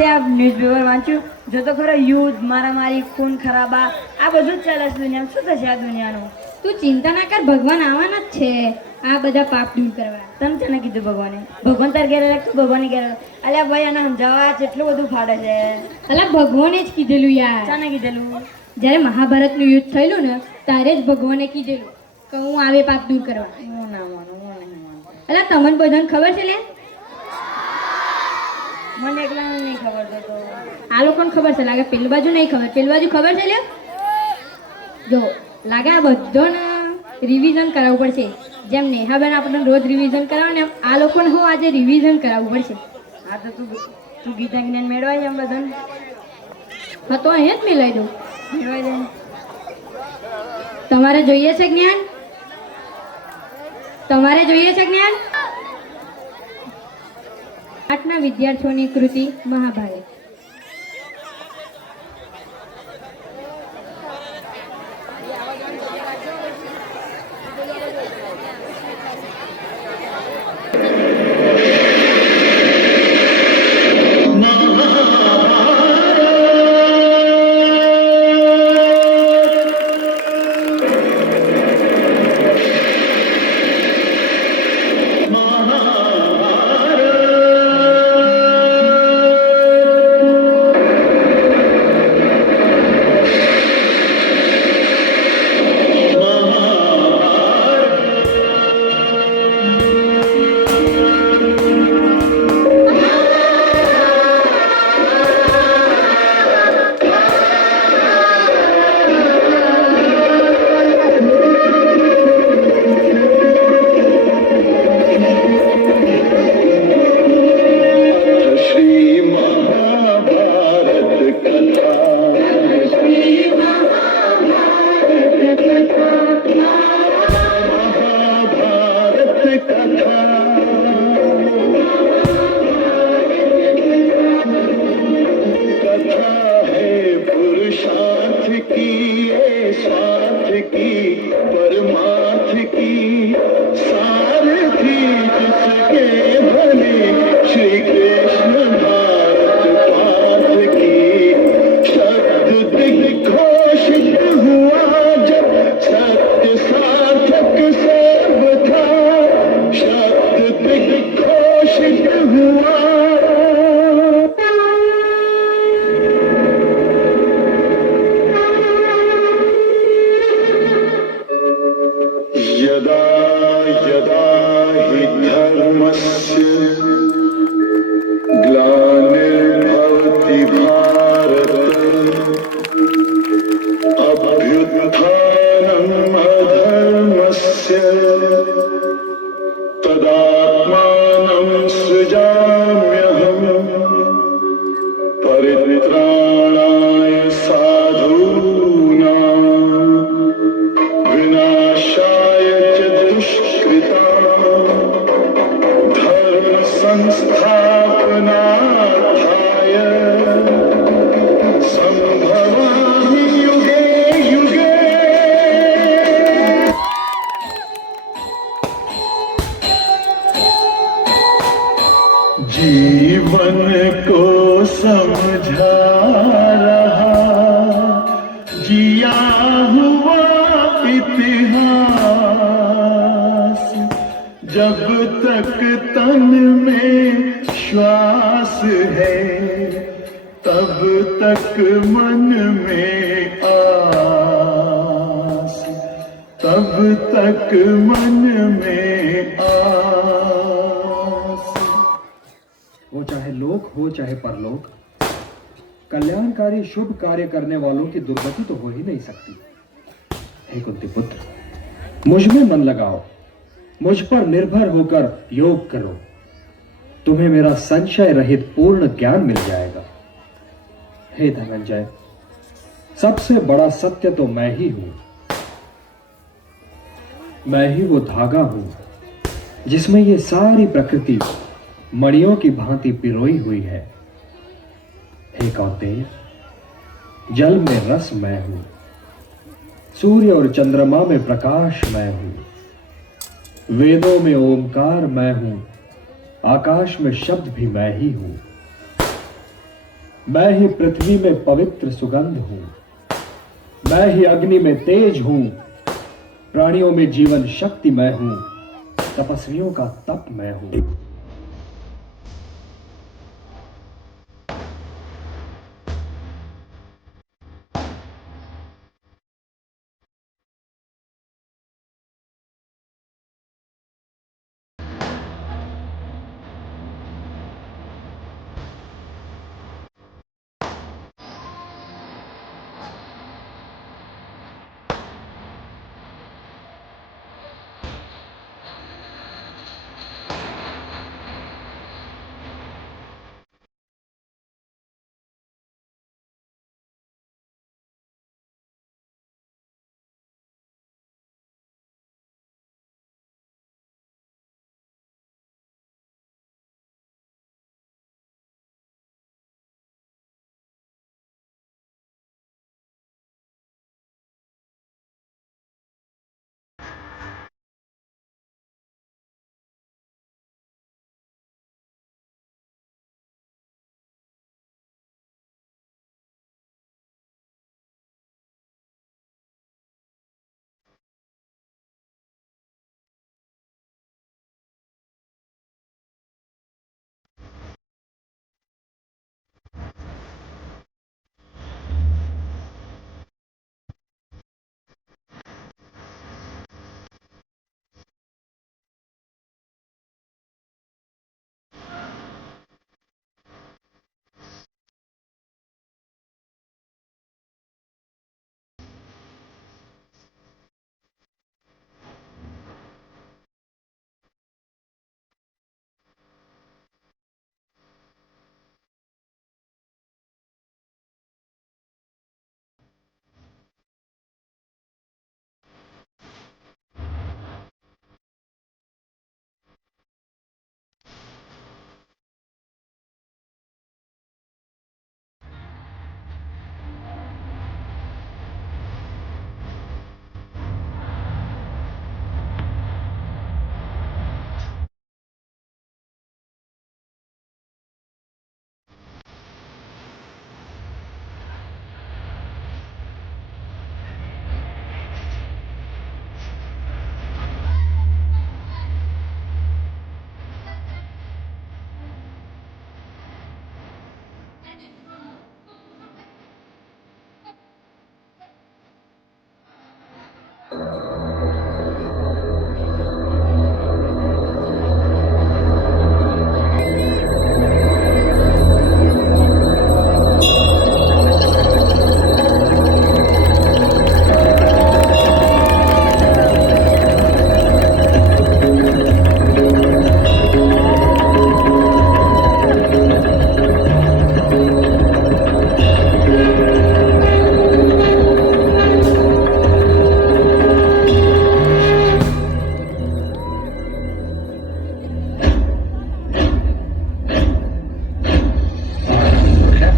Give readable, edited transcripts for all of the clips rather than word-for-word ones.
તે આ ન્યૂઝપેપર વાંચ્યું? જો તો ખરો યુદ્ધ, મારામારી, ખૂન ખરાબા આ બધું જ ચાલે છે દુનિયામાં. શું થશે આ દુનિયાનું? તું ચિંતા ના કર, ભગવાન આવવાના જ છે આ બધા પાપ દૂર કરવા. તને છે ને કીધું ભગવાને? ભગવાન તાર ઘેર રાખતું, ભગવાન ઘેર. અલ્યા ભાઈ આને સમજાવવા જેટલું બધું ફાડે છે. અલા ભગવાને જ કીધેલું યાર. શાને કીધેલું? જ્યારે મહાભારતનું યુદ્ધ થયેલું ને ત્યારે જ ભગવાને કીધેલું કે હું આવે પાપ દૂર કરવા. હું ના માનું, હું નહીં માનું. અલા તમને બધાને ખબર છે લે? મને એકલાને નહીં ખબર તો. આ લોકોને ખબર છે લાગે, પેલી બાજુ નહીં ખબર. પેલી બાજુ ખબર છે લે? જો લાગે આ બધાને રિવિઝન કરાવવું પડશે. જેમ નેહાબેન આપણને રોજ રિવિઝન કરાવે ને એમ આ લોકોને હું આજે રિવિઝન કરાવવું પડશે. હા તો તું ગીતા જ્ઞાન મેળવાય એમ બધાને? હા તો અહીંયા જ મિલાવી દઉં. મેળવાય દે. તમારે જોઈએ છે જ્ઞાન? તમારે જોઈએ છે જ્ઞાન? આઠના વિદ્યાર્થીઓની કૃતિ મહાભારત. जीवन को समझा रहा जिया हुआ इतिहास, जब तक तन में श्वास है तब तक मन में आस, तब तक मन में आस। वो चाहे लोक हो चाहे परलोक, कल्याणकारी शुभ कार्य करने वालों की दुर्गति तो हो ही नहीं सकती। हे कुंती पुत्र, मुझ में मन लगाओ, मुझ पर निर्भर होकर योग करो, तुम्हें मेरा संशय रहित पूर्ण ज्ञान मिल जाएगा। हे धनंजय, सबसे बड़ा सत्य तो मैं ही हूं। मैं ही वो धागा हूं जिसमें ये सारी प्रकृति मणियों की भांति पिरोई हुई है। हे कौंतेय, जल में रस मैं हूं, सूर्य और चंद्रमा में प्रकाश मैं हूं, वेदों में ओमकार मैं हूं, आकाश में शब्द भी मैं ही हूं। मैं ही पृथ्वी में पवित्र सुगंध हूं, मैं ही अग्नि में तेज हूं, प्राणियों में जीवन शक्ति मैं हूं, तपस्वियों का तप मैं हूं।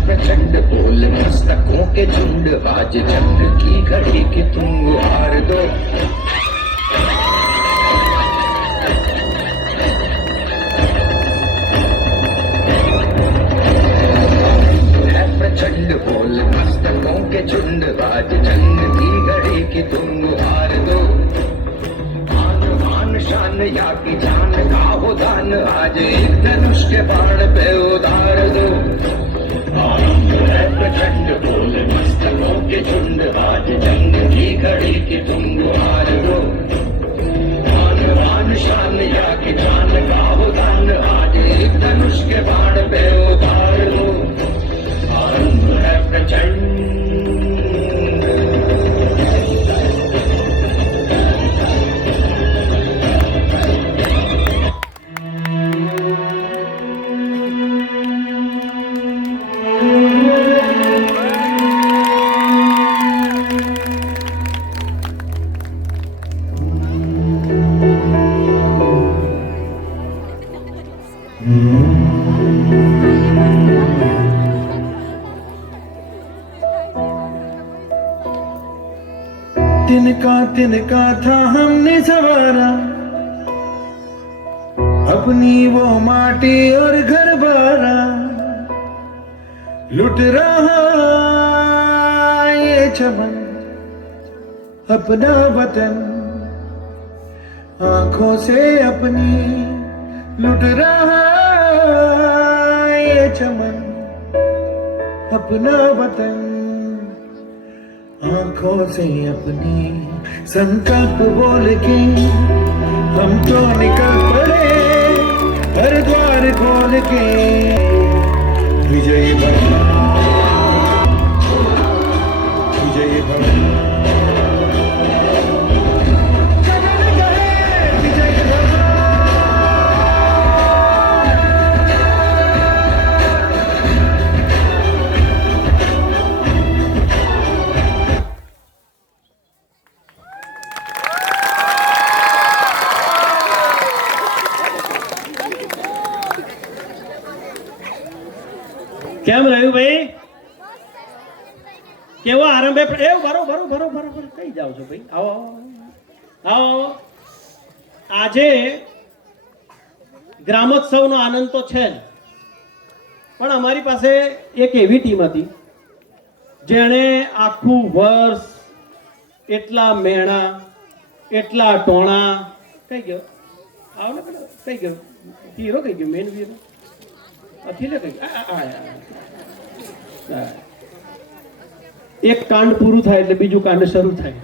प्रचंड बोल मस्तकों के झुंड आज जंग की घड़ी की तुम गुहार दो। है प्रचंड बोल मस्तकों के झुंड आज जंग की घड़ी की तुम गुहार दो। आन बान शान या की जान का हो दान आज एक धनुष के बाण पे उतार दो। है प्रचंड बोल मस्तकों के झुंड आज जंग की घड़ी की तुम गुहार दो। मान वान शान या की जान का हो दान आज एक धनुष के बाण पे उतार दो। आरंभ है प्रचंड। तिनका था हमने सवारा अपनी वो माटी और घर बारा। लुट रहा ये चमन अपना वतन आंखों से अपनी लुट रहा ये चमन अपना वतन आंखों से अपनी संकल्प बोल के हम तो निकल पड़े हर द्वार खोल के विजयी भव विजयी भव गगन गए विजयी भव કેમ રહ્યું ભાઈ? કેવો આરંભે એ બરોબર કઈ જાવ છો ભાઈ? આવો આવો. આજે ગ્રામોત્સવનો આનંદ તો છે જ, પણ અમારી પાસે એક એવી ટીમ હતી જેણે આખું વર્ષ એટલા મેણા એટલા ટોણા કઈ ગયો આવો ને પેલો કઈ ગયો હીરો કઈ ગયો મેન હીરો અખિલે કઈ એક કાંડ પૂરું થાય એટલે બીજું કાંડ શરૂ થાય.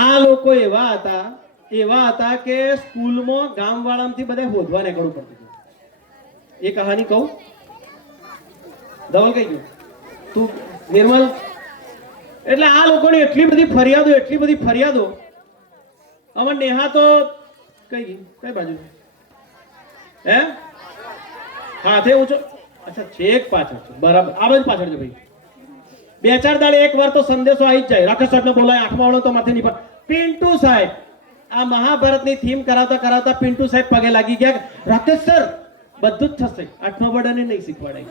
આ લોકો એવા હતા કે સ્કૂલમાં ગામવાળામાંથી બધા હોદવા નીકળવું પડતું હતું. એ કહાની કહું? ધવલ કઈ ગયું તું નિર્મલ? એટલે આ લોકોની એટલી બધી ફરિયાદો અમાર નેહા તો કઈ બાજુ હે હાથે ઊંચો અચ્છા છેક પાછળ છે બરાબર આ બાજુ પાછળ છે ભાઈ. બે ચાર દાડે એક વાર તો સંદેશો આવી જ જાય. રાકેશ સાહેબને બોલાય આંખમાં વાળો તો માથે નહીં પણ પિન્ટુ સાહેબ આ મહાભારતની થીમ કરાવતા પિન્ટુ સાહેબ પગે લાગી ગયા. રાકેશ સર બધું જ થશે, 8મા બર્ડને નહીં શીખવાડાય.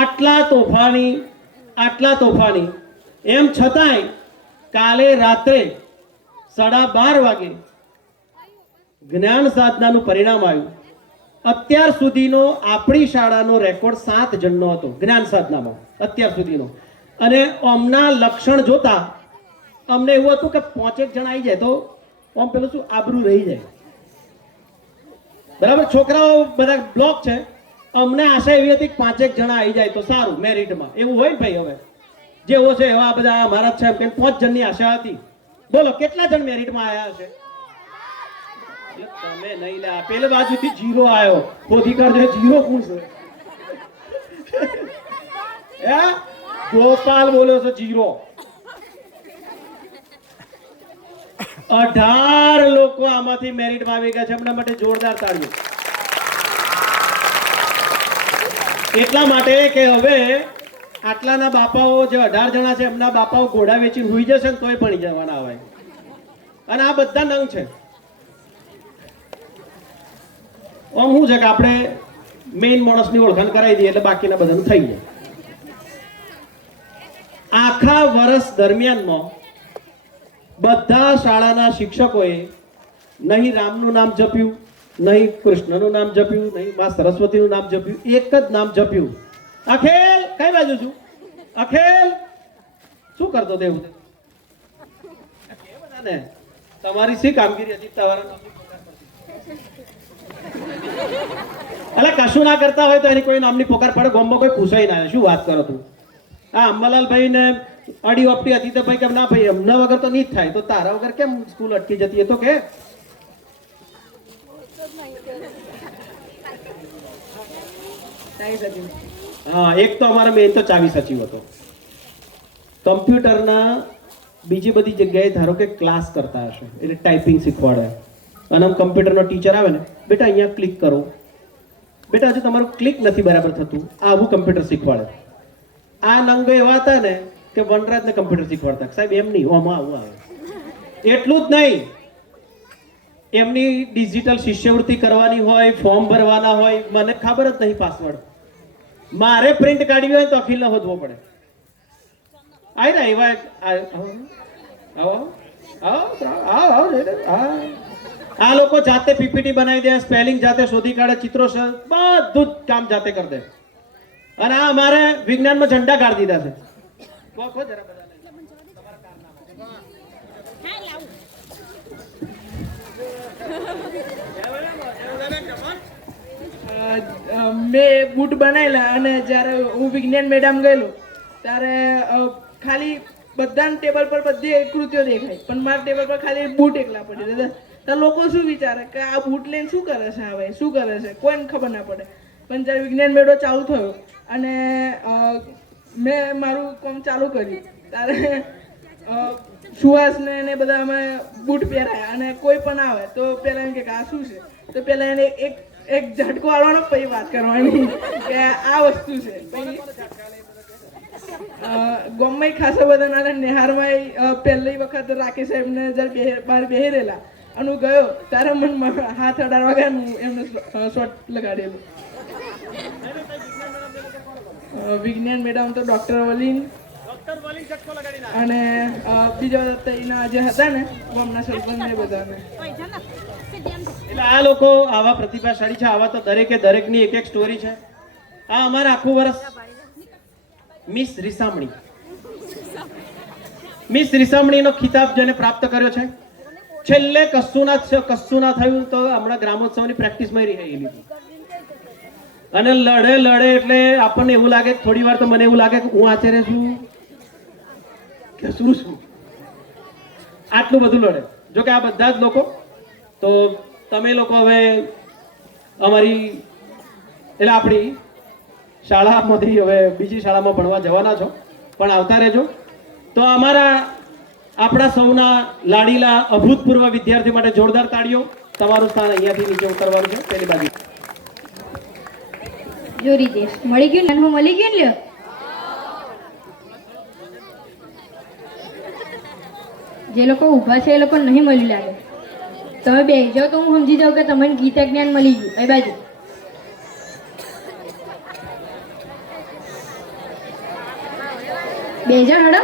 આટલા તોફાની એમ છતાંય કાલે રાત્રે 12:30 વાગે જ્ઞાન સાધનાનું પરિણામ આવ્યું. અત્યાર સુધીનો આપણી શાળાનો રેકોર્ડ 7 જણનો હતો જ્ઞાન સાધનામાં અત્યાર સુધીનો. અને અમના લક્ષણ જોતા અમને એવું હતું કે 5 જણ આવી જાય તો આમ પેલું શું આબરૂ રહી જાય. બરાબર, છોકરાઓ બધા બ્લોક છે. અમને આશા એવી હતી કે 5 જણા આવી જાય તો સારું મેરિટમાં. એવું હોય ને ભાઈ, હવે જેવો છે એવા બધા અમારા છે એમ 5 જણની આશા હતી. બોલો કેટલા જણ મેરિટમાં આવ્યા હશે? તમે નહીં લે, પેલી બાજુથી 0 આવ્યો. ખોદી કરજો 0 કોણ છે? હે ગોપાલ બોલ્યો છે 0. 18 લોકો આમાંથી મેરિટમાં આવી ગયા છે. એમના માટે જોરદાર તાળીઓ. એટલા માટે કે હવે આટલાના બાપાઓ જે 18 જણા છે એમના બાપાઓ ઘોડા વેચીને હુઈ જશે ને તોય ભણી જવાના હોય. અને આ બધા નંગ છે. આમ શું છે કે આપણે મેઇન માણસની ઓળખાણ કરાવી દઈએ એટલે બાકીના બધાનું થઈ જાય. આખા વર્ષ દરમિયાનમાં બધા શાળાના શિક્ષકોએ નહીં રામનું નામ જપ્યું, નહીં કૃષ્ણનું નામ જપ્યું, નહીં મા સરસ્વતીનું નામ જપ્યું. એક જ નામ જપ્યું. અખેલ કઈ બાજુ છું? અખેલ શું કરતો દેવું? તમારી શી કામગીરી હતી? તમારા એટલે કશું ના કરતા હોય તો એની કોઈ નામની પોકાર પડે. ગોમમાં કોઈ પૂછાય ના. શું વાત કરો તું? હા અંબાલાલભાઈ ને અડી ઓપટી હતી તો ભાઈ કેમ ના ભાઈ એમના વગર તો નહીં જ થાય. તો તારા વગર કેમ સ્કૂલ અટકી જતી? એ તો કે હા, એક તો અમારા મેન તો ચાવી સચિવ હતો. કમ્પ્યુટરના બીજી બધી જગ્યાએ ધારો કે ક્લાસ કરતા હશે એટલે ટાઈપિંગ શીખવાડે. અને આમ કમ્પ્યુટરનો ટીચર આવે ને, બેટા અહીંયા ક્લિક કરો, બેટા હજુ તમારું ક્લિક નથી બરાબર થતું, આવું કમ્પ્યુટર શીખવાડે. આ નંગો એવા હતા ને કે વનરાજને કમ્પ્યુટર શીખવાડતા. સાહેબ એમ નહીં, આમાં આવું આવે. એટલું જ નહીં, એમની ડિજિટલ શિષ્યવૃત્તિ કરવાની હોય, ફોર્મ ભરવાના હોય, મને ખબર જ નહીં પાસવર્ડ. મારે પ્રિન્ટ કાઢવી હોય તો અખિલને હોદવો પડે. આય ને એવા આ લોકો જાતે પીપીટી બનાવી દે, સ્પેલિંગ જાતે શોધી કાઢે, ચિત્રો બધું જ કામ જાતે કરી દે. અને આ અમારે વિજ્ઞાનમાં ઝંડા કાઢી દીધા છે. ખો જરા બધાને. મેં બૂટ બનાવેલા અને જ્યારે હું વિજ્ઞાન મેડમ ગયેલો ત્યારે ખાલી બધાના ટેબલ પર બધી કૃતિઓ દેખાય પણ મારા ટેબલ પર ખાલી બૂટ એકલા પડે દાદા. તો લોકો શું વિચારે કે આ બૂટ લઈને શું કરે છે હવે શું કરે છે કોઈને ખબર ના પડે. પણ જ્યારે વિજ્ઞાન મેળો ચાલુ થયો અને મેં મારું કામ ચાલુ કર્યું ત્યારે સુહાસને એને બધા અમે બૂટ પહેરાયા અને કોઈ પણ આવે તો પહેલાં એમ કે આ શું છે તો પહેલાં એને એક ઝટકો આવવાનો પછી વાત કરવાની કે આ વસ્તુ છે. ગામમાં ખાસા બધા નાના નિહારમાં પહેલી વખત રાકેશ સાહેબને જ્યારે બહાર બેહી રહેલા અને હું ગયો ત્યારે મને હાથ અડાડવા ગયા હું એમને શોટ લગાડેલું. વિજ્ઞાન મેડમ તો ડૉક્ટર વલીન અને બીજા બધા એના જે હતા ને ગામના સરપંચ ને બધાને. એટલે આ લોકો આવા પ્રતિભાશાળી છે. આવા તો દરેકની એક સ્ટોરી છે. આ અમારે આખું વર્ષ મિસ રીસામણીનો ખિતાબ જેને પ્રાપ્ત કર્યો છે. છેલ્લે કશું ના થયું તો હમણાં ગ્રામોત્સવની પ્રેક્ટિસમાં રહી લીધી અને લડે એટલે આપણને એવું લાગે થોડી વાર તો મને એવું લાગે કે હું આચાર્ય છું કે શું છું. આટલું બધું લડે. જો કે આ બધા જ લોકો તો તમે લોકો હવે અમારી એટલે આપણી શાળામાંથી હવે બીજી શાળામાં ભણવા જવાના છો પણ આવતા રહેજો. તો આપણા સૌના લાડીલા અભૂતપૂર્વ વિદ્યાર્થી માટે જોરદાર તાળીઓ. તમારું સ્થાન અહીંયાથી નીચે ઉતરવાનું છે પેલી બાજુ. જો રીતેશ મળી ગયું ને મળી ગયું ને લ્યો. જે લોકો ઊભા છે એ લોકો નહીં મળ્યું લાગે. તમે બેસી જાઓ તો હું સમજી જાઉં કે તમને ગીતા જ્ઞાન મળી ગયું. એ બાજુ બેસી જાઓ હડો.